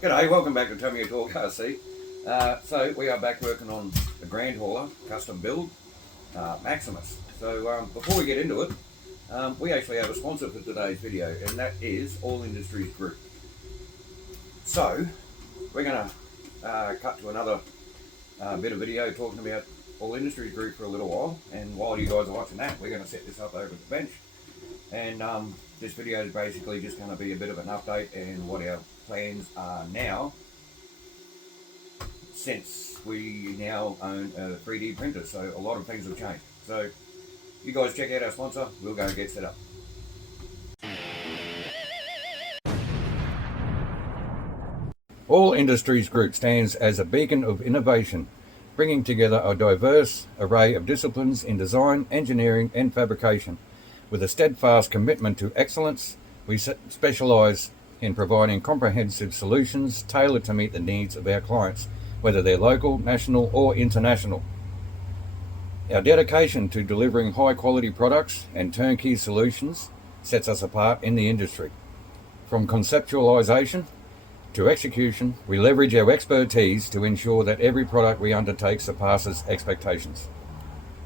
G'day, welcome back to Tamiya Talk RC. So we are back working on the Grand Hauler custom build, Maximus. So before we get into it, we actually have a sponsor for today's video, and that is All Industries Group. So we're going to cut to another bit of video talking about All Industries Group for a little while, and while you guys are watching that, we're going to set this up over the bench. And this video is basically just going to be a bit of an update and what our plans are now, since we now own a 3D printer. So a lot of things have changed. So you guys check out our sponsor, we'll go and get set up. All Industries Group stands as a beacon of innovation, bringing together a diverse array of disciplines in design, engineering and fabrication. With a steadfast commitment to excellence, we specialise in providing comprehensive solutions tailored to meet the needs of our clients, whether they're local, national or international. Our dedication to delivering high-quality products and turnkey solutions sets us apart in the industry. From conceptualisation to execution, we leverage our expertise to ensure that every product we undertake surpasses expectations.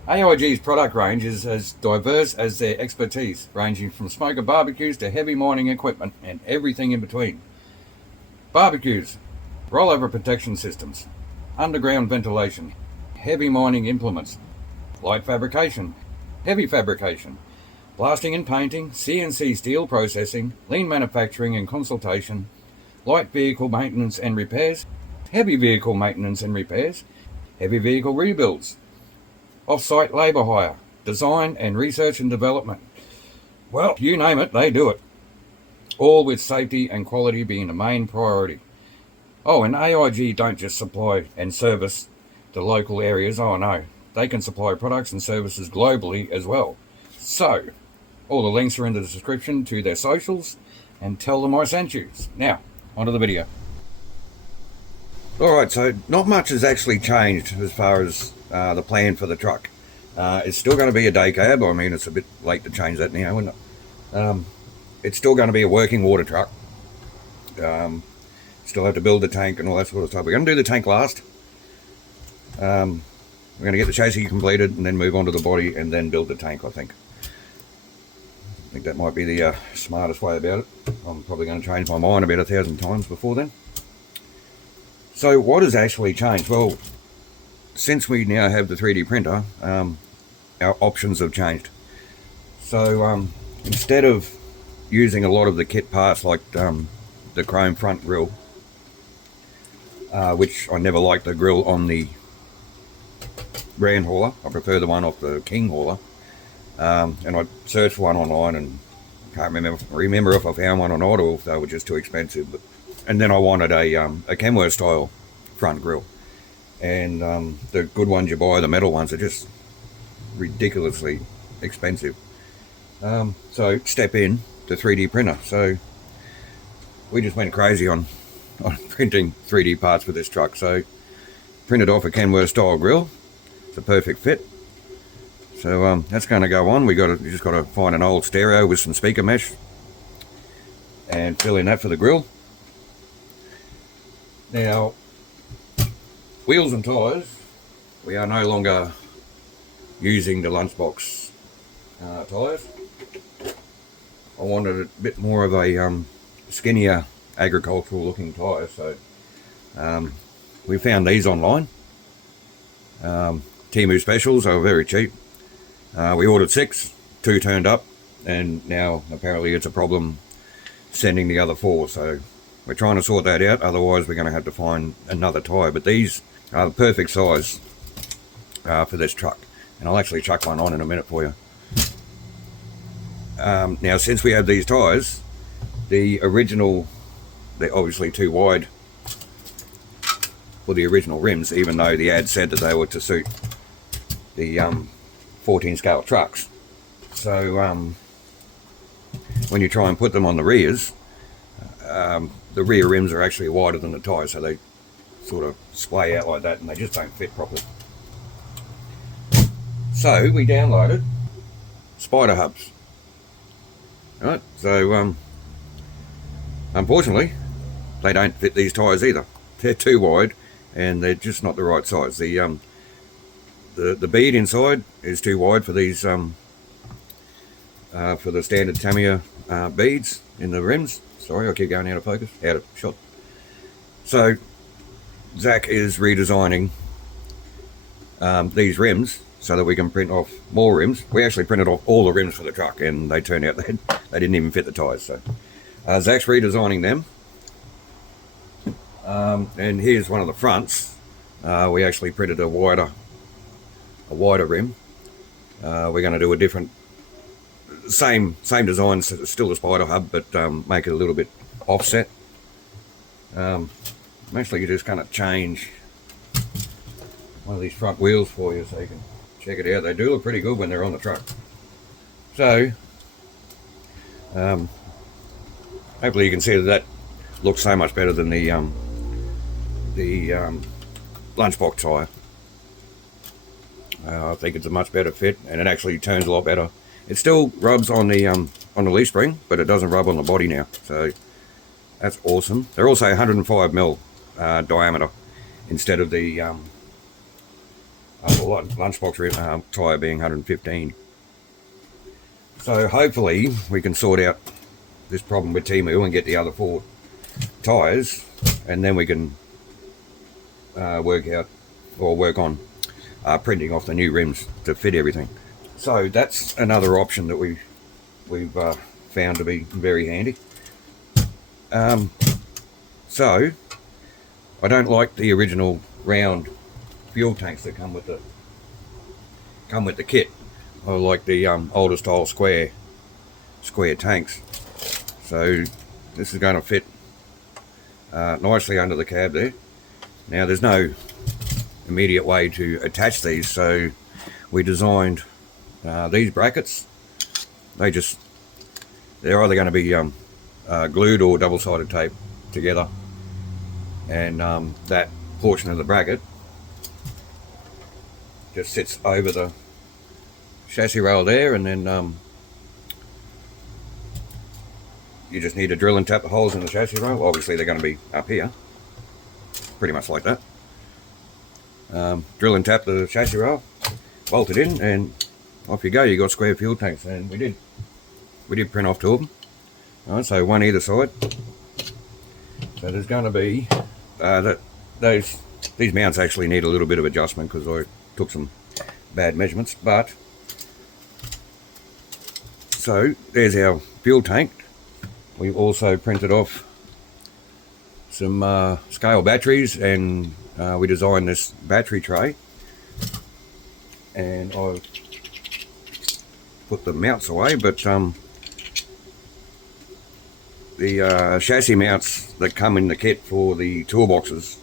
AIG's product range is as diverse as their expertise, ranging from smoker barbecues to heavy mining equipment and everything in between. Barbecues, rollover protection systems, underground ventilation, heavy mining implements, light fabrication, heavy fabrication, blasting and painting, CNC steel processing, lean manufacturing and consultation, light vehicle maintenance and repairs, heavy vehicle maintenance and repairs, heavy vehicle rebuilds, off-site labour hire, design and research and development. Well, you name it, they do it. All with safety and quality being the main priority. Oh, and AIG don't just supply and service the local areas. Oh no, they can supply products and services globally as well. So, all the links are in the description to their socials, and tell them I sent you. Now, onto the video. Alright, so not much has actually changed as far as the plan for the truck. It's still going to be a day cab. I mean, it's a bit late to change that now, isn't it? It's still going to be a working water truck. Still have to build the tank and all that sort of stuff. We're going to do the tank last. We're going to get the chassis completed and then move on to the body and then build the tank, I think. I think that might be the smartest way about it. I'm probably going to change my mind about 1,000 times before then. So what has actually changed? Well, since we now have the 3D printer, our options have changed. So instead of using a lot of the kit parts like the chrome front grille, which I never liked the grille on the Grand Hauler, I prefer the one off the King Hauler, and I searched for one online and can't remember if I found one or not, or if they were just too expensive. And then I wanted a Kenworth style front grille. And the good ones you buy, the metal ones, are just ridiculously expensive. So step in the 3D printer. So we just went crazy on printing 3D parts for this truck. So printed off a Kenworth style grille. It's a perfect fit. So that's going to go on. We just got to find an old stereo with some speaker mesh and fill in that for the grille. Now, wheels and tyres, we are no longer using the lunchbox tyres. I wanted a bit more of a skinnier agricultural looking tyre, so we found these online. Tamiya specials, they were very cheap. We ordered 6, 2 turned up, and now apparently it's a problem sending the other 4, so we're trying to sort that out. Otherwise we're going to have to find another tyre, but these are the perfect size for this truck, and I'll actually chuck one on in a minute for you. Now, since we have these tyres, the original, they're obviously too wide for the original rims, even though the ad said that they were to suit the 14 scale trucks. So when you try and put them on the rears, the rear rims are actually wider than the tyres, so they sort of splay out like that and they just don't fit properly. So we downloaded spider hubs. Right, so unfortunately they don't fit these tyres either. They're too wide and they're just not the right size. The bead inside is too wide for these for the standard Tamiya beads in the rims. Sorry, I keep going out of focus, out of shot. So Zach is redesigning these rims so that we can print off more rims. We actually printed off all the rims for the truck, and they turned out they didn't even fit the tyres. So Zach's redesigning them. And here's one of the fronts. We actually printed a wider rim. We're going to do a different, same design, still the spider hub, but make it a little bit offset. I'm actually just going to change one of these front wheels for you so you can check it out. They do look pretty good when they're on the truck. So hopefully you can see that looks so much better than the lunchbox tyre. I think it's a much better fit, and it actually turns a lot better. It still rubs on the leaf spring, but it doesn't rub on the body now, so that's awesome. They're also 105mm diameter instead of the lunchbox tyre being 115. So hopefully we can sort out this problem with Tamiya and get the other 4 tyres, and then we can work on printing off the new rims to fit everything. So that's another option that we've found to be very handy. So I don't like the original round fuel tanks that come with the kit. I like the older style square tanks. So this is going to fit nicely under the cab there. Now there's no immediate way to attach these, so we designed these brackets. They're either going to be glued or double-sided tape together, and that portion of the bracket just sits over the chassis rail there, and then you just need to drill and tap the holes in the chassis rail. Obviously they're going to be up here, pretty much like that. Drill and tap the chassis rail, bolt it in, and off you go. You got square fuel tanks, and we did print off 2 of them. All right, so one either side. So there's going to be these mounts actually need a little bit of adjustment because I took some bad measurements. But so there's our fuel tank. We've also printed off some scale batteries, and we designed this battery tray, and I've put the mounts away, but the chassis mounts that come in the kit for the toolboxes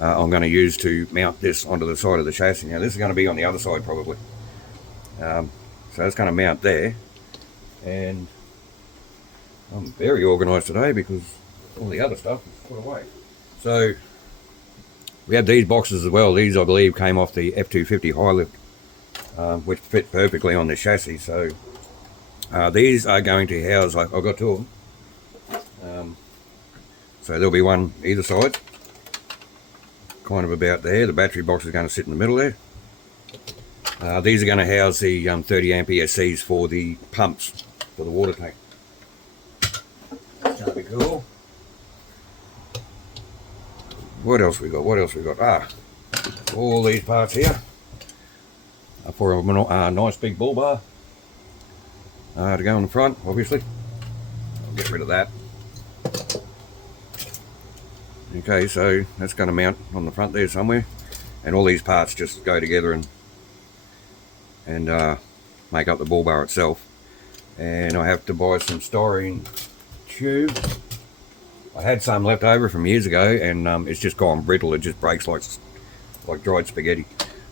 I'm going to use to mount this onto the side of the chassis. Now this is going to be on the other side probably, so it's going to mount there, and I'm very organised today because all the other stuff is put away. So we have these boxes as well. These I believe came off the F250 high lift, which fit perfectly on this chassis. So these are going to house, I've got 2 of them. So there'll be one either side, kind of about there. The battery box is going to sit in the middle there. These are going to house the 30 amp ESCs for the pumps for the water tank. That's going to be cool. What else we got? All these parts here are for a nice big Bullbar to go in the front, obviously. I'll get rid of that. Okay, so that's going to mount on the front there somewhere, and all these parts just go together and make up the Bullbar itself. And I have to buy some styrene tube. I had some left over from years ago, and it's just gone brittle. It just breaks like dried spaghetti.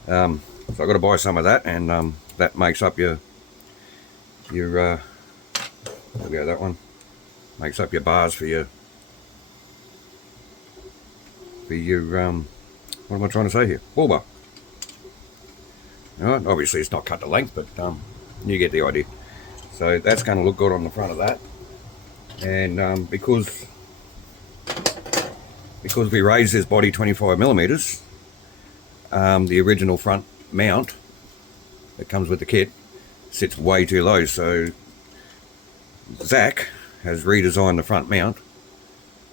So I've got to buy some of that, and that makes up your there we go, that one makes up your bars for your what am I trying to say here? Bullbar. All right, obviously it's not cut to length, but you get the idea. So that's going to look good on the front of that, and because because we raised this body 25 millimeters, the original front mount that comes with the kit sits way too low. So Zach has redesigned the front mount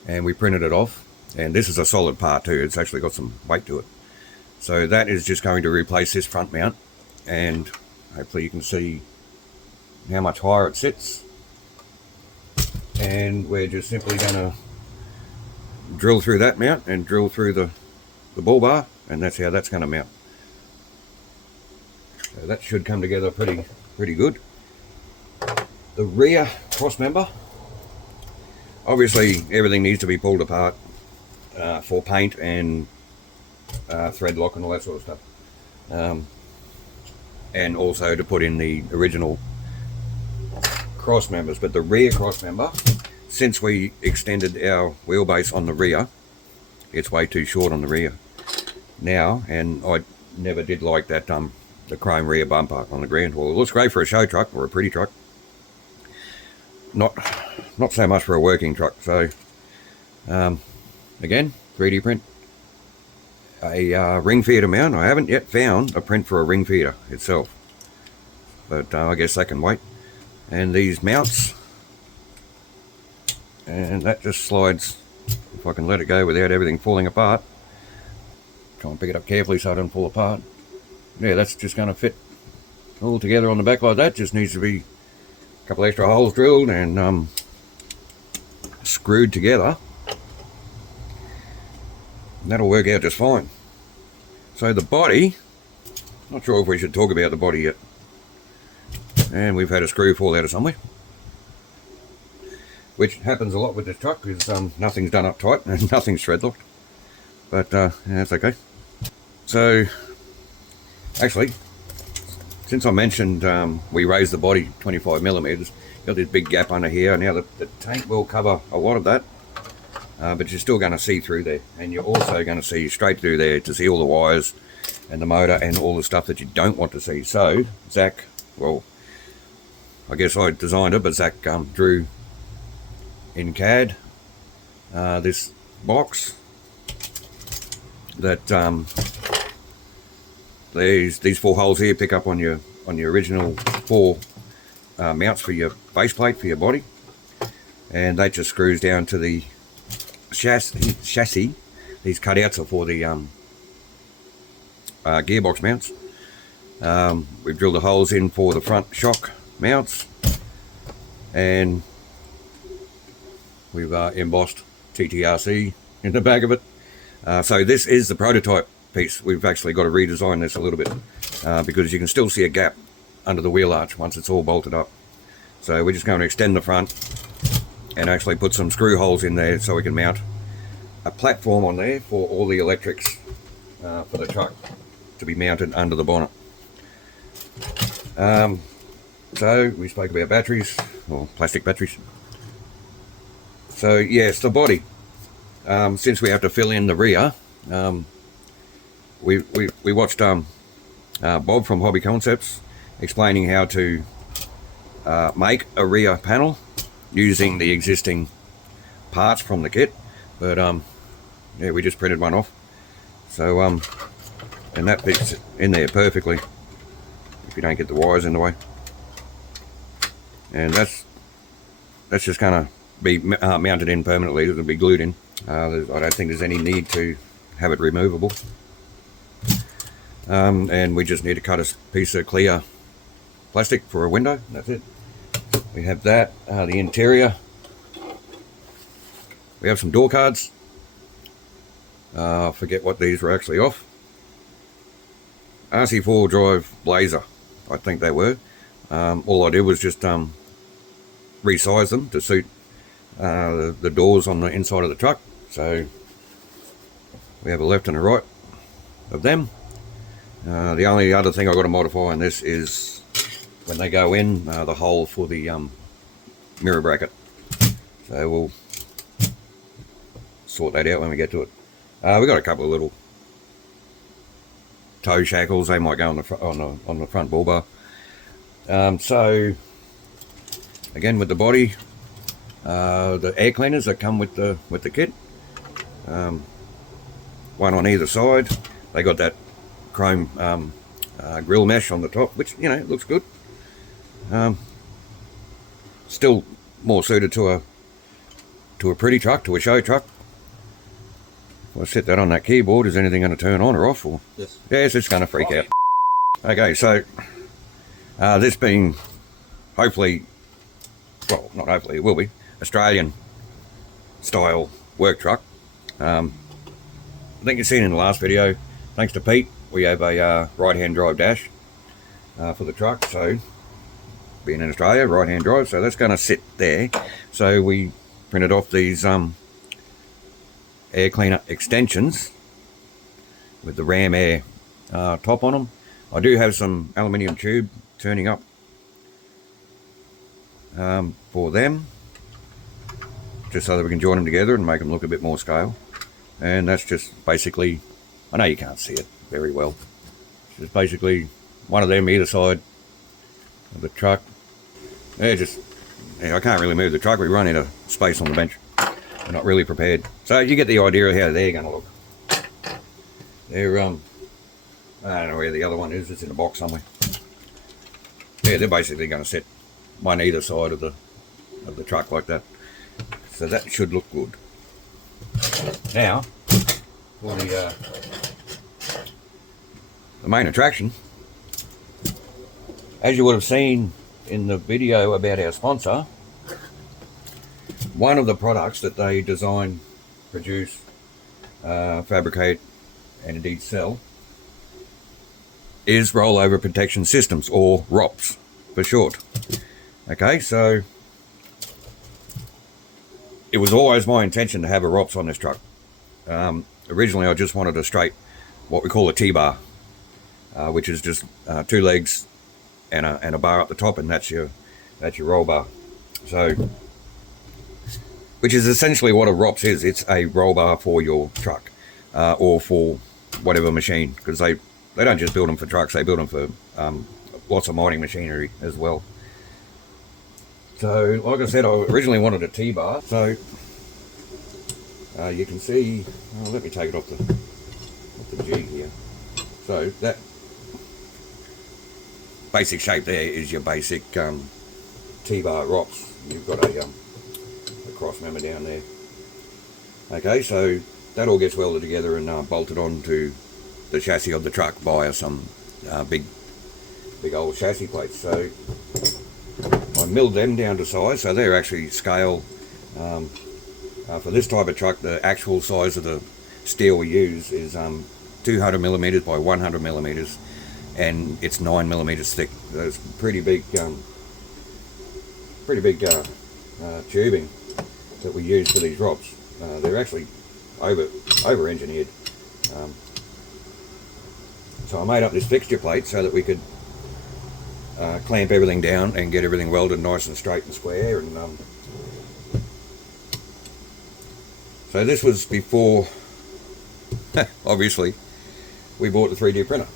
and we printed it off, and this is a solid part too. It's actually got some weight to it. So that is just going to replace this front mount, and hopefully you can see how much higher it sits. And we're just simply going to drill through that mount and drill through the Bullbar, and that's how that's going to mount. So that should come together pretty good. The rear cross member, obviously everything needs to be pulled apart for paint and thread lock and all that sort of stuff, and also to put in the original cross members. But the rear cross member, since we extended our wheelbase on the rear, it's way too short on the rear now, and I never did like that the chrome rear bumper on the Grand Tour. It looks great for a show truck or a pretty truck, not so much for a working truck. So again, 3D print a ring feeder mount. I haven't yet found a print for a ring feeder itself, but I guess that can wait. And these mounts, and that just slides, if I can let it go without everything falling apart. Try and pick it up carefully so it doesn't fall apart. Yeah, that's just going to fit all together on the back like that. Just needs to be a couple extra holes drilled and screwed together. And that'll work out just fine. So the body, not sure if we should talk about the body yet. And we've had a screw fall out of somewhere, which happens a lot with this truck because nothing's done up tight and nothing's thread locked. But yeah, that's okay. So actually, since I mentioned we raised the body 25 millimeters, got this big gap under here. Now the tank will cover a lot of that, but you're still going to see through there, and you're also going to see straight through there to see all the wires and the motor and all the stuff that you don't want to see. So Zach, well, I guess I designed it, but Zach drew in CAD this box that these 4 holes here pick up on your original 4 mounts for your base plate for your body, and that just screws down to the chassis. These cutouts are for the gearbox mounts. We've drilled the holes in for the front shock mounts, and we've embossed TTRC in the back of it. So this is the prototype piece. We've actually got to redesign this a little bit because you can still see a gap under the wheel arch once it's all bolted up. So we're just going to extend the front and actually put some screw holes in there so we can mount a platform on there for all the electrics for the truck to be mounted under the bonnet. So we spoke about batteries, or plastic batteries. So yes, the body, since we have to fill in the rear, we watched Bob from Hobby Concepts explaining how to make a rear panel using the existing parts from the kit, but yeah, we just printed one off. So and that fits in there perfectly if you don't get the wires in the way. And that's just going to be mounted in permanently. It'll be glued in. I don't think there's any need to have it removable. And we just need to cut a piece of clear plastic for a window. That's it. We have that. The interior. We have some door cards. I forget what these were actually off. RC4 drive Blazer, I think they were. All I did was just resize them to suit the doors on the inside of the truck. So we have a left and a right of them. The only other thing I've got to modify on this is when they go in, the hole for the mirror bracket. So we'll sort that out when we get to it. We've got a couple of little toe shackles. They might go on the front Bullbar. So again, with the body, the air cleaners that come with the kit, one on either side. They got that chrome grill mesh on the top, which, you know, looks good. Still more suited to a pretty truck, to a show truck. If I set that on that keyboard, is anything going to turn on or off? Or? Yes. Yes, it's going to freak out. Okay, so this being hopefully, well, not hopefully, it will be, Australian style work truck. I think you've seen in the last video, thanks to Pete, we have a right-hand drive dash for the truck. So being in Australia, right-hand drive, so that's going to sit there. So we printed off these air cleaner extensions with the Ram Air top on them. I do have some aluminium tube turning up for them, just so that we can join them together and make them look a bit more scale. And that's just basically, I know you can't see it very well, it's just basically one of them either side of the truck. They're just, I can't really move the truck, we run out of space on the bench. We're not really prepared. So you get the idea of how they're going to look. They're, I don't know where the other one is, it's in a box somewhere. Yeah, they're basically going to sit one either side of the truck like that. So that should look good. Now, for the main attraction, as you would have seen in the video about our sponsor, one of the products that they design, produce, fabricate, and indeed sell is rollover protection systems, or ROPS for short. Okay, so it was always my intention to have a ROPS on this truck. Originally I just wanted a straight, what we call a T-bar, which is just two legs and a bar up the top, and that's your roll bar. So, which is essentially what a ROPS is. It's a roll bar for your truck, or for whatever machine, because they don't just build them for trucks, they build them for lots of mining machinery as well. So, like I said, I originally wanted a T-bar. So, you can see, let me take it off the G here. So, that basic shape there is your basic T-bar ROPS. You've got a cross member down there. Okay, so that all gets welded together and bolted onto the chassis of the truck via some big old chassis plates. So I milled them down to size, so they're actually scale for this type of truck. The actual size of the steel we use is 200 millimeters by 100 millimeters, and it's 9 millimeters thick. So it's pretty big tubing that we use for these ROPS. They're actually over engineered. So I made up this fixture plate so that we could clamp everything down and get everything welded nice and straight and square. And so this was before, obviously, we bought the 3D printer.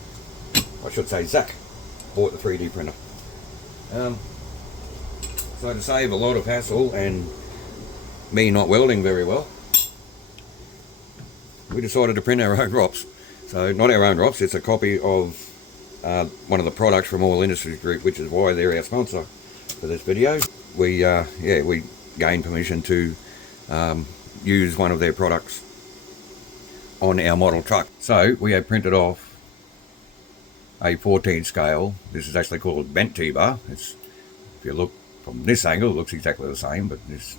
I should say Zach bought the 3D printer. So to save a lot of hassle and me not welding very well, we decided to print our own ROPS. So not our own ROPS, it's a copy of one of the products from Oil Industries Group, which is why they're our sponsor for this video. We gained permission to use one of their products on our model truck. So we have printed off a 14 scale. This is actually called a bent T-bar. If you look from this angle, it looks exactly the same, but it's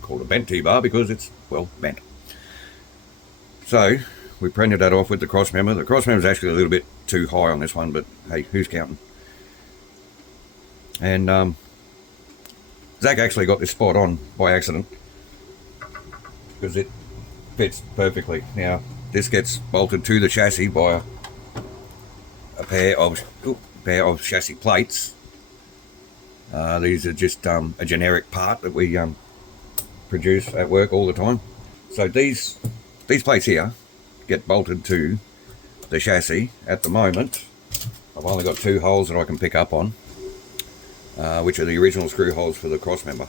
called a bent T-bar because it's, well, bent. So we printed that off with the cross member. The cross member is actually a little bit too high on this one, but hey, who's counting? And Zach actually got this spot on by accident because it fits perfectly. Now this gets bolted to the chassis by a pair of chassis plates. These are just a generic part that we produce at work all the time. So these plates here get bolted to the chassis. At the moment I've only got 2 holes that I can pick up on, which are the original screw holes for the cross member,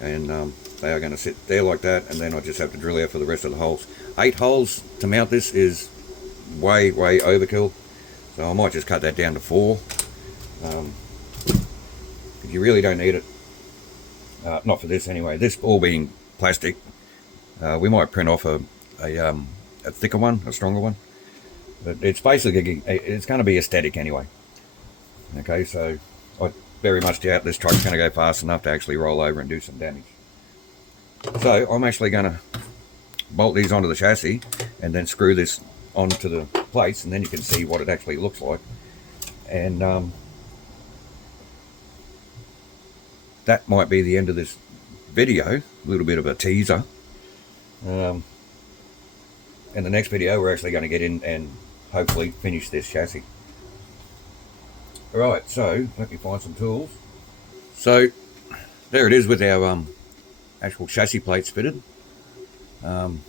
and They are going to sit there like that, and then I just have to drill out for the rest of the holes. 8 holes to mount this is way overkill, so I might just cut that down to 4. You really don't need it. Not for this anyway. This all being plastic, we might print off a thicker one, a stronger one. But it's basically, it's going to be aesthetic anyway. Okay, so I very much doubt this truck's going to go fast enough to actually roll over and do some damage. So I'm actually going to bolt these onto the chassis and then screw this onto the plates, and then you can see what it actually looks like. And that might be the end of this video, a little bit of a teaser. In the next video we're actually going to get in and hopefully finish this chassis. Alright, so let me find some tools. So there it is with our actual chassis plates fitted, and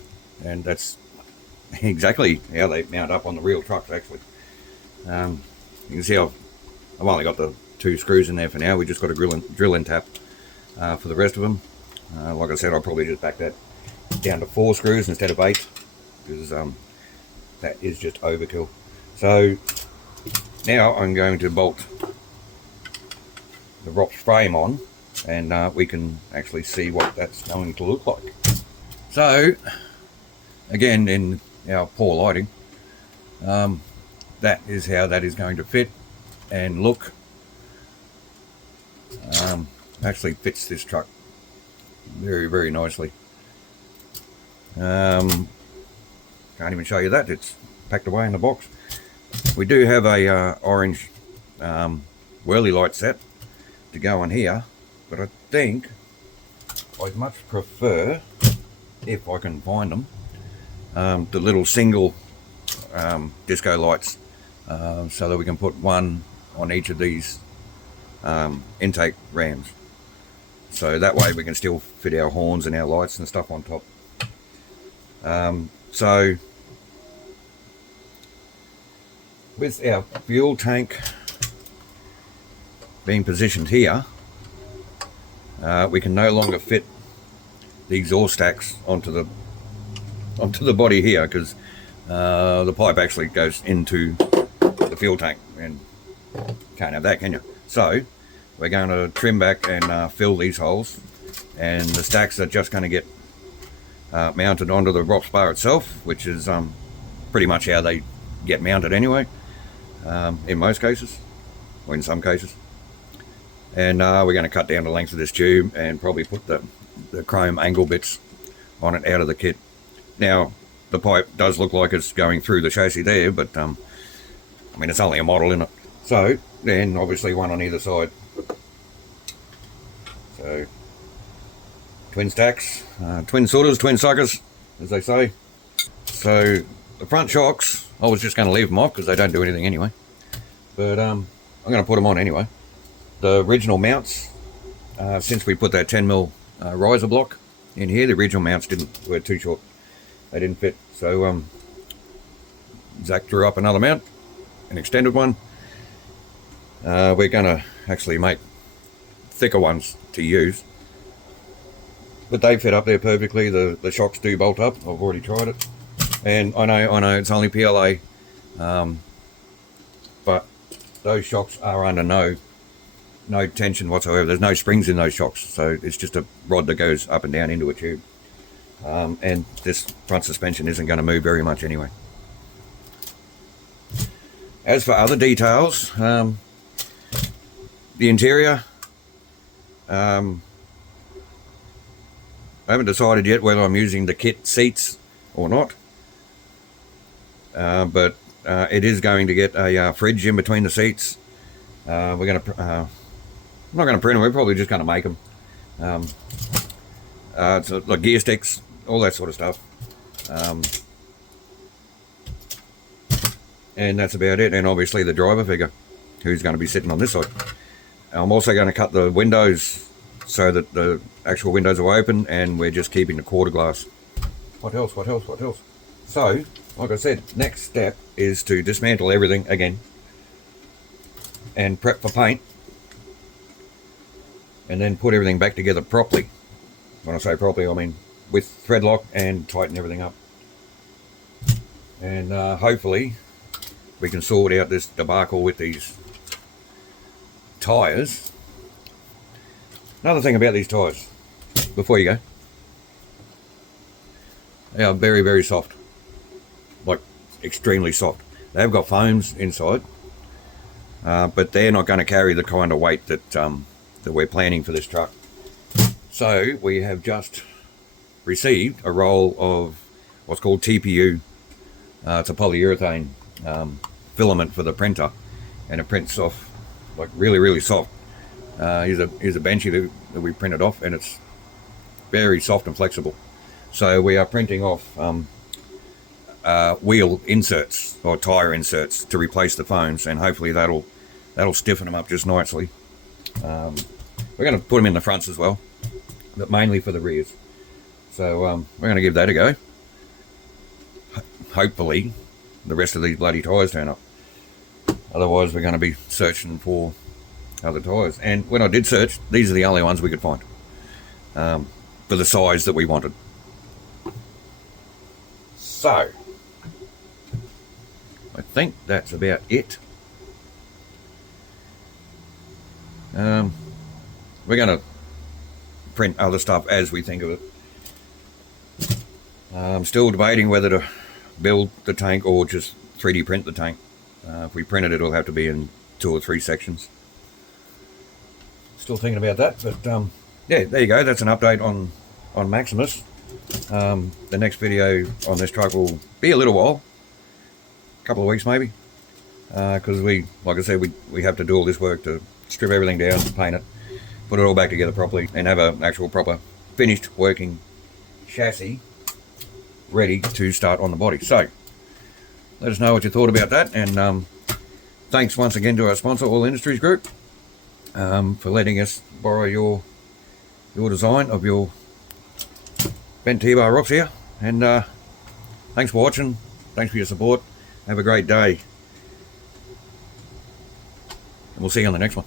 that's exactly how they mount up on the real trucks actually. You can see I've only got the 2 screws in there for now. We just got a drill and tap for the rest of them. Like I said, I'll probably just back that down to 4 screws instead of 8, because that is just overkill. So now I'm going to bolt the ROPS frame on, and we can actually see what that's going to look like. So again, in our poor lighting, that is how that is going to fit and look. Actually fits this truck very nicely. Can't even show you that, it's packed away in the box. We do have a orange whirly light set to go on here, but I think I'd much prefer, if I can find them, the little single disco lights, so that we can put one on each of these intake rams, so that way we can still fit our horns and our lights and stuff on top. So with our fuel tank being positioned here, we can no longer fit the exhaust stacks onto the body here, because the pipe actually goes into the fuel tank, and can't have that, can you? So we're going to trim back and fill these holes, and the stacks are just going to get mounted onto the ROPS bar itself, which is pretty much how they get mounted anyway, in most cases, or in some cases. And we're going to cut down the length of this tube and probably put the chrome angle bits on it out of the kit. Now the pipe does look like it's going through the chassis there, but I mean, it's only a model, isn't it? So then obviously one on either side. So twin stacks, twin sorters, twin suckers, as they say. So the front shocks, I was just going to leave them off because they don't do anything anyway, but I'm going to put them on anyway. The original mounts, since we put that 10mm riser block in here, the original mounts were too short. They didn't fit. So Zach drew up another mount, an extended one. We're going to actually make thicker ones to use, but they fit up there perfectly. The shocks do bolt up. I've already tried it, and I know it's only PLA, but those shocks are under no tension whatsoever. There's no springs in those shocks, so it's just a rod that goes up and down into a tube, and this front suspension isn't going to move very much anyway. As for other details, the interior, I haven't decided yet whether I'm using the kit seats or not, but it is going to get a fridge in between the seats. We're going to I'm not going to print them, we're probably just going to make them. So like gear sticks, all that sort of stuff, and that's about it. And obviously the driver figure, who's going to be sitting on this side. I'm also going to cut the windows so that the actual windows are open, and we're just keeping the quarter glass. What else? So, like I said, next step is to dismantle everything again and prep for paint, and then put everything back together properly. When I say properly, I mean with thread lock, and tighten everything up. And hopefully we can sort out this debacle with these tyres. Another thing about these tyres, before you go, they are very, very soft, like extremely soft. They've got foams inside, but they're not going to carry the kind of weight that that we're planning for this truck. So we have just received a roll of what's called TPU. It's a polyurethane filament for the printer, and it prints off like really, really soft. Here's a Banshee that we printed off, and it's very soft and flexible. So we are printing off wheel inserts or tire inserts to replace the foams, and hopefully that'll stiffen them up just nicely. We're going to put them in the fronts as well, but mainly for the rears. So we're going to give that a go. Hopefully the rest of these bloody tires turn up. Otherwise we're going to be searching for other tires. And when I did search, these are the only ones we could find for the size that we wanted. So I think that's about it. We're going to print other stuff as we think of it. I'm still debating whether to build the tank or just 3D print the tank. If we print it, it'll have to be in 2 or 3 sections. Still thinking about that, but yeah, there you go. That's an update on Maximus. The next video on this truck will be a little while, a couple of weeks maybe, because like I said, we have to do all this work to strip everything down, paint it, put it all back together properly, and have an actual proper finished working chassis ready to start on the body. So let us know what you thought about that, and thanks once again to our sponsor, All Industries Group, for letting us borrow your design of your bent T-bar rocks here. And thanks for watching, thanks for your support, have a great day, and we'll see you on the next one.